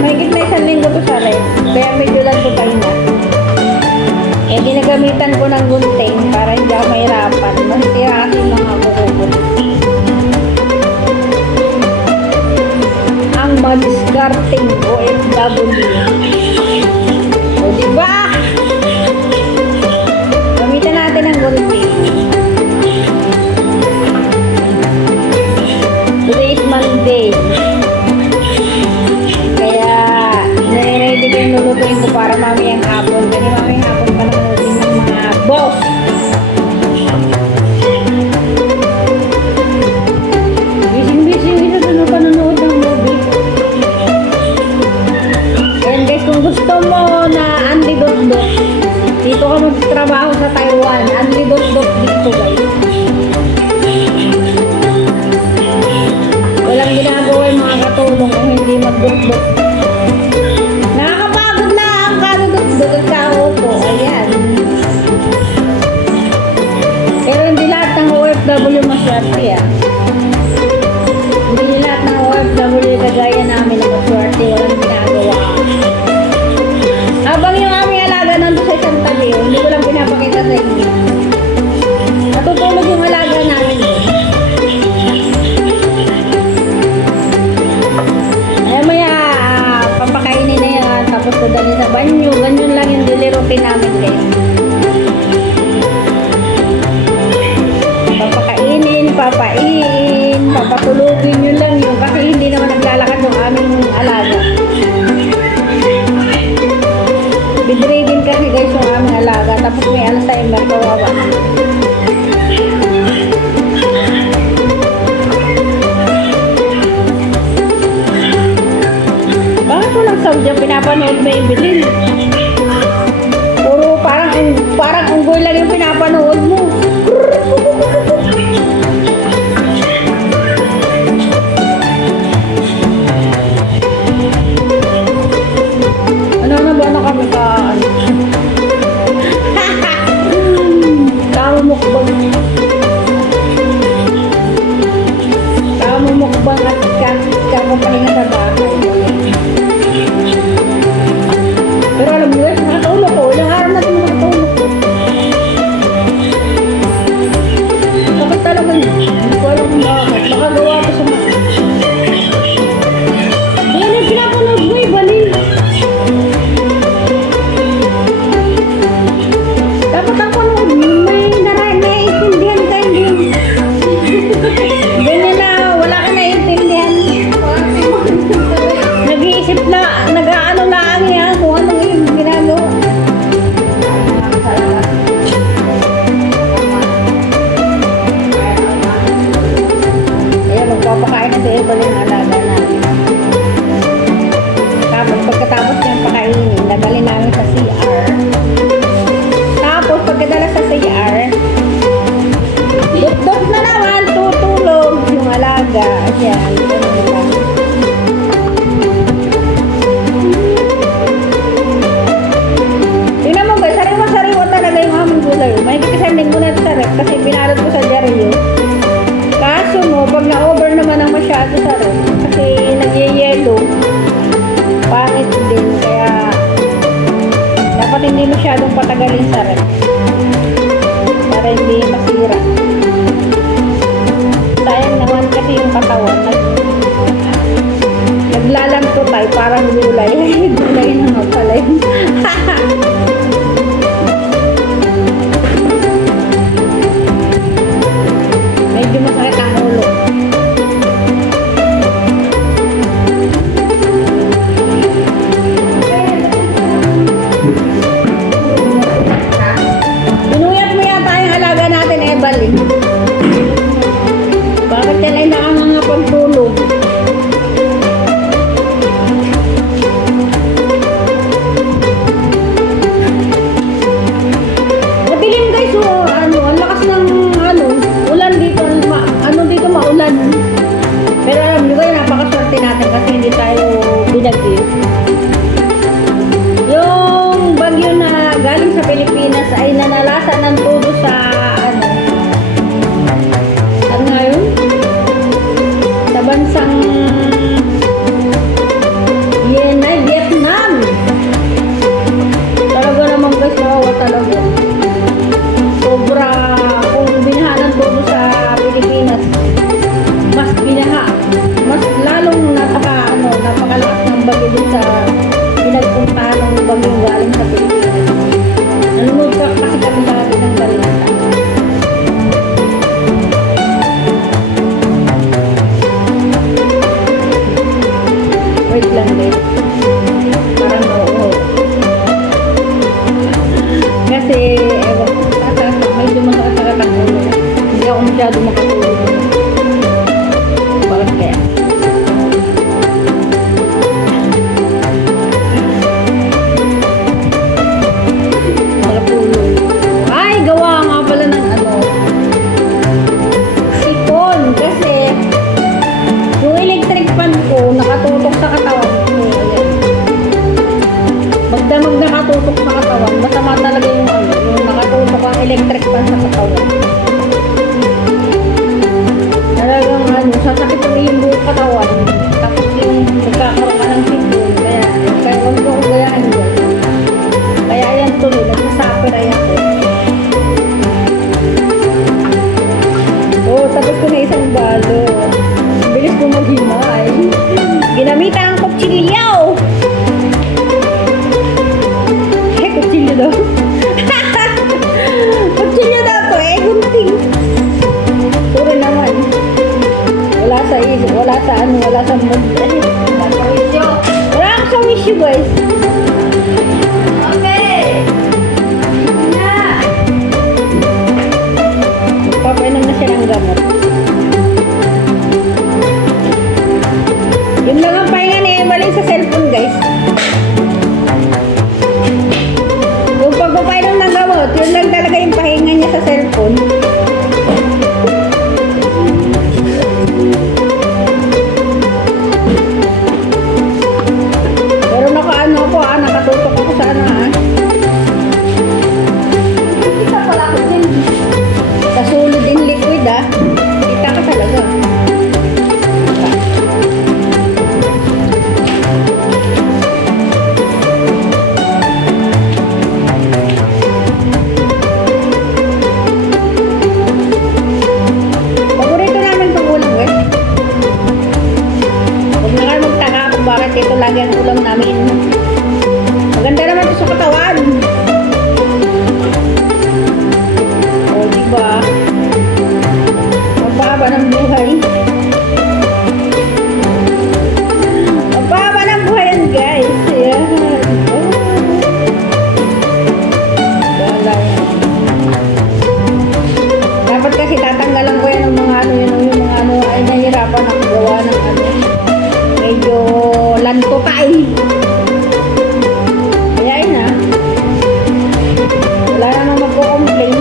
Mahigit na 1 linggo to sa rin. Kaya medyo lang to pahinga. Eh, ginagamitan ko ng gunting para hindi ako mahirapan. Masitira kasi yung mga kuko. Ang madiskarting OFW. O, diba? Gamitan natin ang gunting. Today is Monday. Kaya, nire-ready ko yung lulutuin ko para mamayang hapon. Kasi mamayang hapon pa naman ng mga boss. Busy yung isa doon panonood ng movie. Ayan guys, kung gusto mo na Andy Dot-Dot, dito ka magtrabaho sa Taiwan. Andy Dot-Dot dito guys. Walang ginagawa yung mga katulong kung hindi mag-dot-dot. Nakakapagod na ang kadudot-dot at kaupo. Ayan. Pero hindi lahat ng OFW maswerte ah. Hindi lahat ng OFW kagaya namin na maswerte. Walang ginagawa. Habang yung aming alaga nandun sa isang tabi, hindi ko lang pinapakita sa inyo. Natutulog yung alaga namin doon. Papakainin na yan, tapos dadali sa banyo. Ganyan lang yung daily routine namin guys. Papakainin, papain, papatulugin yun lang yun. Kasi hindi naman naglalakad yung aming alaga. Bidridin kasi guys yung aming alaga. Tapos may Alzheimer, kawawa. Diyan pinapanood mo yung bilin. Puro parang unggoy lang yung pinapanood mo. Ano na ba na kami ka? Kamumukbang. Kamumukbang at kakapahinga sa bahay. Pero alam mo guys, nakatulog ko. Ilang araw natin nakatulog ko. Bakit talaga yun? Hindi ko alam kung bakit. Baka gawa ko sa mga. Yan yung pinapanood mo eh, bali. Dapat ang panood mo, may naiintindihan ka hindi. Ganyan na, wala ka naiintindihan. Nag-iisip na, nag-aano lang yan kung anong yung ginagawa. Ayan, magpapakain na si Evelyn ang alaga namin. Tapos pagkatapos niyang pakainin, dadali namin sa CR. Tapos pagkadala sa CR, dot-dot na naman, tutulog yung alaga. Ayan, mahigit isang linggo na sa rep kasi pinarot ko sa dyaryo. Kaso mo, pag na-over naman ang masyado sa rep kasi nag-yellow, pangit din. Kaya dapat hindi masyadong patagalin sa rep para hindi masira. Sayang naman kasi yung katawan naglalanto tayo parang gulay. Gulay naman pala yun. Medyo masakit ang ulo. Pinuyat mo yata yung alaga natin, Evelyn. Bakit yan ay nakangangapang tulog? binagyo. Yung bagyo na galing sa Pilipinas ay nanalasan ng todo sa ano nga yun? Sa bansang Yenay suntukan sa katawan. Talagang ano, sasakit yung buong katawan. Tapos yung nagkakaroon ka ng sipon. Kaya huwag ko gayahin dyan. Kaya yan tuloy, nagsasapiray ako. Oh, tapos ko na isang balo. Bilis ko maghimay. Ginamitan ang kutsilyo. Kutsilyo daw. Kutsilyo daw to eh, gunting. Puro naman. Wala sa isip, wala sa ano, wala sa mood. Wala sa wisyo. Wala akong sa wisyo guys. Okay. Na. Papainom na siya ng gamot. Yun lang ang pahinga ni Emily sa cellphone guys. Yung pagpapainom ng gamot, yun lang talaga yung pahinga niya sa cellphone. Pero nakaano ako nakatutok ako sa ano Kita pala ako din. Sa sulod in liquid kita ka talaga. Ito lagi ang ulam namin. Maganda naman ito sa katawan. O, diba? Mababa ng buhay. Mababa ng buhay yan, guys. Ayan. Dapat kasi tatanggalan ko yan ng mga ano, yung mga ano, ay nahihirapan ako gawa ng ano. Medyo lanto tayo. Kaya yun wala na nang magko-complain.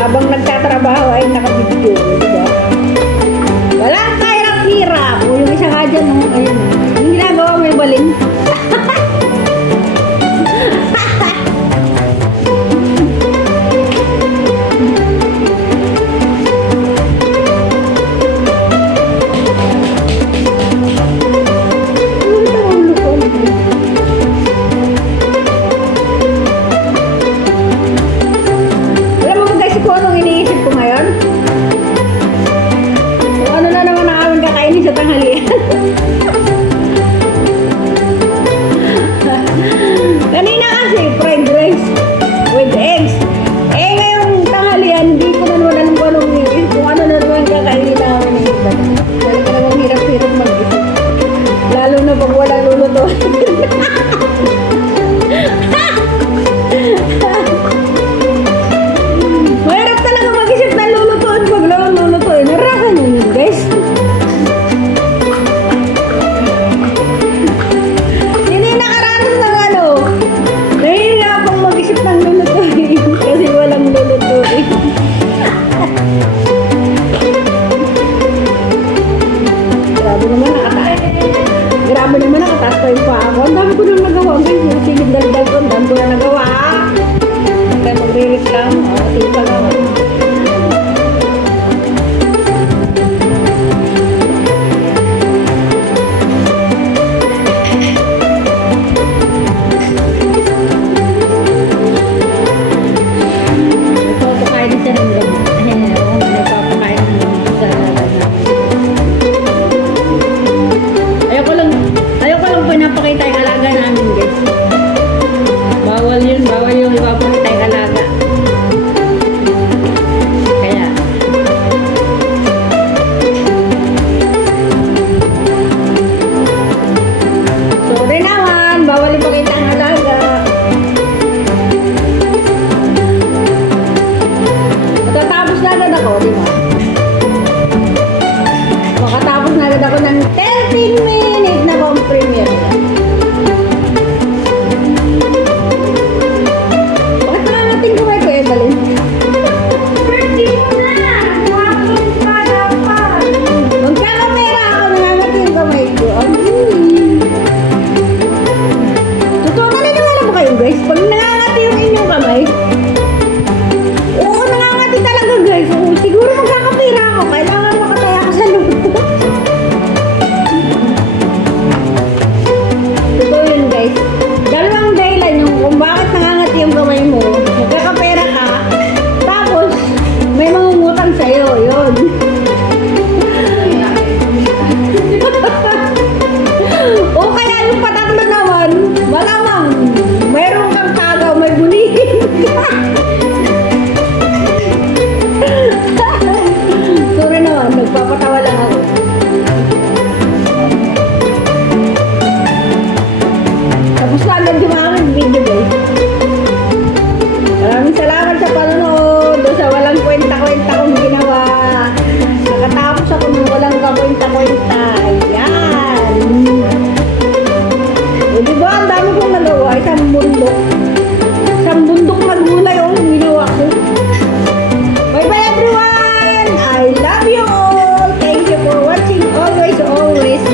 Habang nagtatrabaho ay nakabidyo, diba? Walang kahirap-hirap. O yung isa nga dyan, ayun. Yung ginagawa may baling.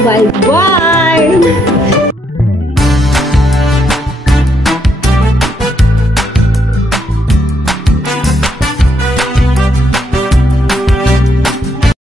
Bye-bye!